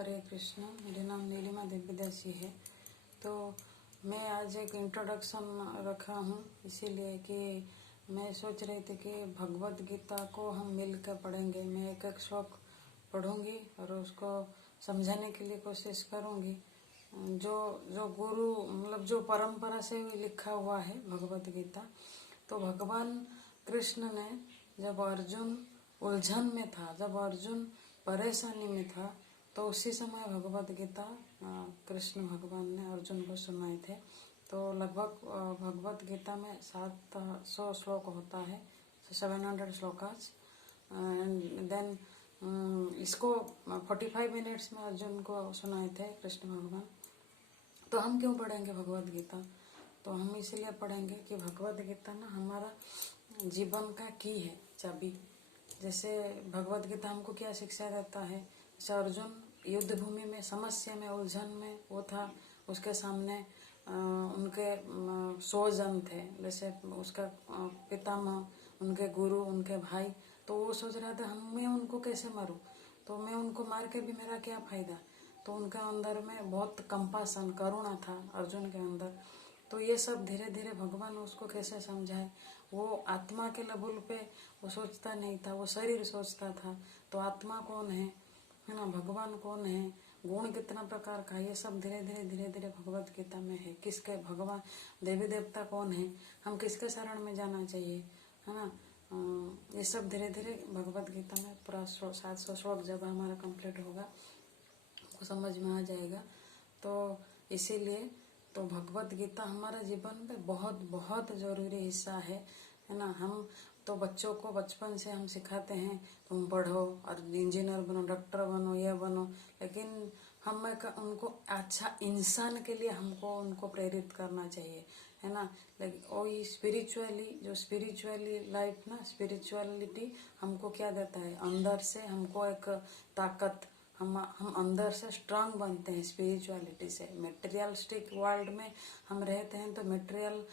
हरे कृष्ण। मेरा नाम नीलिमा दिव्यदास जी है। तो मैं आज एक इंट्रोडक्शन रखा हूँ इसीलिए कि मैं सोच रही थी कि भगवत गीता को हम मिलकर पढ़ेंगे। मैं एक एक श्लोक पढ़ूंगी और उसको समझाने के लिए कोशिश करूंगी। जो जो गुरु मतलब जो परंपरा से लिखा हुआ है भगवत गीता। तो भगवान कृष्ण ने जब अर्जुन उलझन में था, जब अर्जुन परेशानी में था, तो उसी समय भगवत गीता कृष्ण भगवान ने अर्जुन को सुनाए थे। तो लगभग भगवत गीता में 700 श्लोक होता है, 700 श्लोकास। एंड देन इसको 45 मिनट्स में अर्जुन को सुनाए थे कृष्ण भगवान। तो हम क्यों पढ़ेंगे भगवत गीता? तो हम इसलिए पढ़ेंगे कि भगवत गीता ना हमारा जीवन का की है, चाबी। जैसे भगवत गीता हमको क्या शिक्षा देता है। जैसे अर्जुन युद्ध भूमि में समस्या में उलझन में वो था, उसके सामने उनके 100 जन थे। जैसे उसका पितामह, उनके गुरु, उनके भाई। तो वो सोच रहा था मैं उनको कैसे मारूं, तो मैं उनको मार के भी मेरा क्या फायदा। तो उनके अंदर में बहुत कंपासन, करुणा था अर्जुन के अंदर। तो ये सब धीरे धीरे भगवान उसको कैसे समझाए। वो आत्मा के लेवल पे वो सोचता नहीं था, वो शरीर सोचता था। तो आत्मा कौन है ना, भगवान कौन है, गुण कितना प्रकार का, ये सब धीरे धीरे भगवत गीता में है। किसके भगवान देवी देवता कौन है, हम किसके शरण में जाना चाहिए, है ना। ये सब धीरे धीरे भगवत गीता में पूरा 700 श्लोक जब हमारा कंप्लीट होगा आपको समझ में आ जाएगा। तो इसीलिए तो भगवत गीता हमारे जीवन में बहुत बहुत जरूरी हिस्सा है ना। हम तो बच्चों को बचपन से हम सिखाते हैं तुम पढ़ो और इंजीनियर बनो, डॉक्टर बनो, ये बनो, लेकिन हमें उनको अच्छा इंसान के लिए हमको उनको प्रेरित करना चाहिए, है ना। लेकिन वही स्पिरिचुअली, जो स्पिरिचुअली लाइफ ना, स्पिरिचुअलिटी हमको क्या देता है, अंदर से हमको एक ताकत, हम अंदर से स्ट्रांग बनते हैं स्पिरिचुअलिटी से। मटेरियलिस्टिक वर्ल्ड में हम रहते हैं तो मटेरियल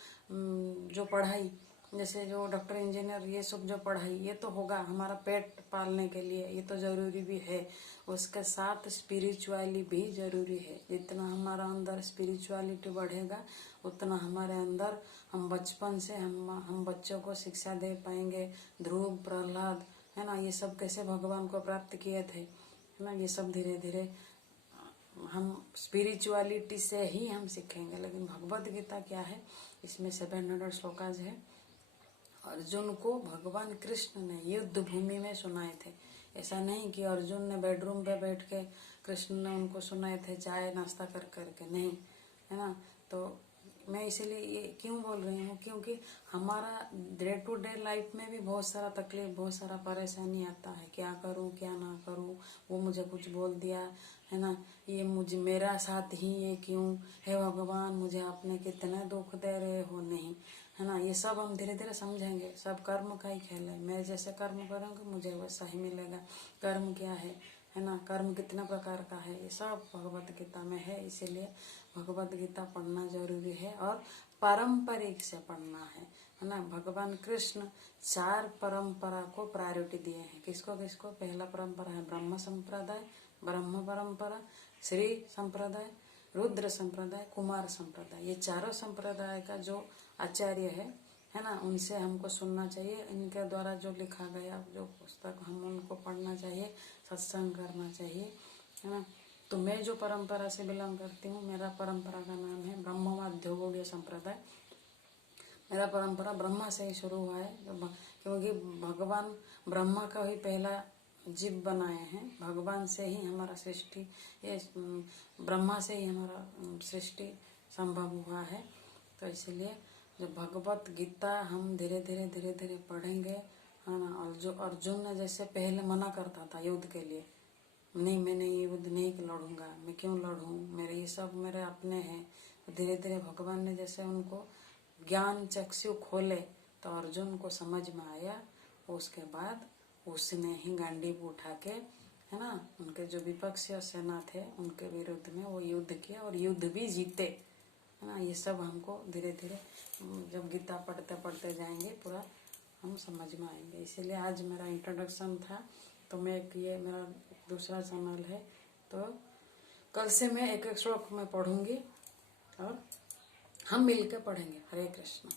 जो पढ़ाई, जैसे जो डॉक्टर इंजीनियर ये सब जो पढ़ाई, ये तो होगा हमारा पेट पालने के लिए, ये तो जरूरी भी है। उसके साथ स्पिरिचुअली भी जरूरी है। जितना हमारा अंदर स्पिरिचुअलिटी बढ़ेगा उतना हमारे अंदर, हम बचपन से हम बच्चों को शिक्षा दे पाएंगे। ध्रुव, प्रहलाद, है ना, ये सब कैसे भगवान को प्राप्त किए थे, है ना। ये सब धीरे धीरे हम स्पिरिचुअलिटी से ही हम सीखेंगे। लेकिन भगवत गीता क्या है, इसमें 700 श्लोकाज है। अर्जुन को भगवान कृष्ण ने युद्ध भूमि में सुनाए थे। ऐसा नहीं कि अर्जुन ने बेडरूम पे बैठ के कृष्ण ने उनको सुनाए थे चाय नाश्ता कर करके, नहीं, है ना। तो मैं इसीलिए ये क्यों बोल रही हूँ, क्योंकि हमारा डे टू डे लाइफ में भी बहुत सारा तकलीफ, बहुत सारा परेशानी आता है। क्या करूँ क्या ना करूँ, वो मुझे कुछ बोल दिया, है ना, ये मुझे मेरा साथ ही ये क्यों है, भगवान मुझे आपने कितना दुख दे रहे हो, नहीं, है ना। ये सब हम धीरे धीरे समझेंगे। सब कर्म का ही खेल है। मैं जैसे कर्म करूँगी मुझे वैसा ही मिलेगा। कर्म क्या है ना, कर्म कितना प्रकार का है, ये सब भगवत गीता में है। इसीलिए भगवत गीता पढ़ना जरूरी है और पारंपरिक से पढ़ना है ना। भगवान कृष्ण 4 परंपरा को प्रायोरिटी दिए हैं। किसको किसको? पहला परंपरा है ब्रह्म संप्रदाय, ब्रह्म परंपरा, श्री संप्रदाय, रुद्र संप्रदाय, कुमार संप्रदाय। ये चारों संप्रदाय का जो आचार्य है ना, उनसे हमको सुनना चाहिए। इनके द्वारा जो लिखा गया जो पुस्तक, हम उनको पढ़ना चाहिए, सत्संग करना चाहिए, है ना। तो मैं जो परंपरा से बिलोंग करती हूँ, मेरा परंपरा का नाम है ब्रह्मवाद्य गौड़ीय संप्रदाय। मेरा परंपरा ब्रह्मा से ही शुरू हुआ है, क्योंकि भगवान ब्रह्मा का ही पहला जीव बनाए हैं। भगवान से ही हमारा सृष्टि, ये ब्रह्मा से ही हमारा सृष्टि संभव हुआ है। तो इसलिए जो भगवत गीता हम धीरे धीरे पढ़ेंगे, है ना। और जो अर्जुन ने जैसे पहले मना करता था युद्ध के लिए, नहीं मैं नहीं युद्ध नहीं लड़ूंगा, मैं क्यों लड़ूं, मेरे ये सब मेरे अपने हैं। तो धीरे धीरे भगवान ने जैसे उनको ज्ञान चक्षु खोले तो अर्जुन को समझ में आया। उसके बाद उसने ही गांडीव उठा के, है ना, उनके जो विपक्षी सेना थे उनके विरुद्ध में वो युद्ध किया और युद्ध भी जीते, है ना। ये सब हमको धीरे धीरे जब गीता पढ़ते पढ़ते जाएंगे पूरा हम समझ में आएंगे। इसीलिए आज मेरा इंट्रोडक्शन था। तो मैं ये मेरा दूसरा चैनल है, तो कल से मैं एक एक श्लोक में पढ़ूंगी और हम मिलकर पढ़ेंगे। हरे कृष्ण।